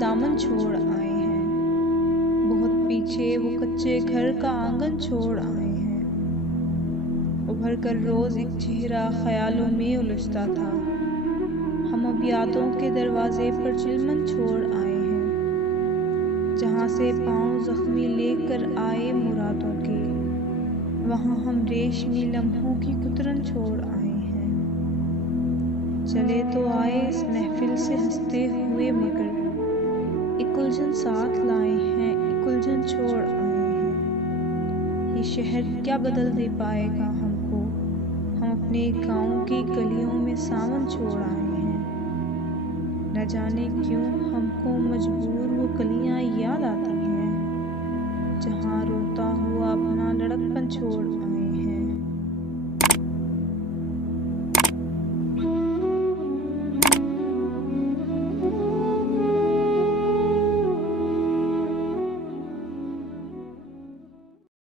दामन छोड़ आए हैं। बहुत पीछे वो कच्चे घर का आंगन छोड़ आए हैं। उभर कर रोज एक चेहरा ख्यालों में उलझता था। हम अब यादों के दरवाजे पर चिलमन छोड़ आए हैं। जहाँ से पाँव जख्मी लेकर आए मुरादों के, वहाँ हम रेशमी लम्हों की कुतरन छोड़ आए हैं। चले तो आए इस महफिल से हंसते हुए, मगर एक उलझन साथ लाए हैं, एक उलझन छोड़ आए हैं। ये शहर क्या बदल दे पाएगा हमको, हम अपने गाँव की गलियों में सावन छोड़ आए हैं। न जाने क्यों हमको मजबूर वो गलियाँ याद आती हैं, जहाँ रोता हुआ अपना लड़कपन छोड़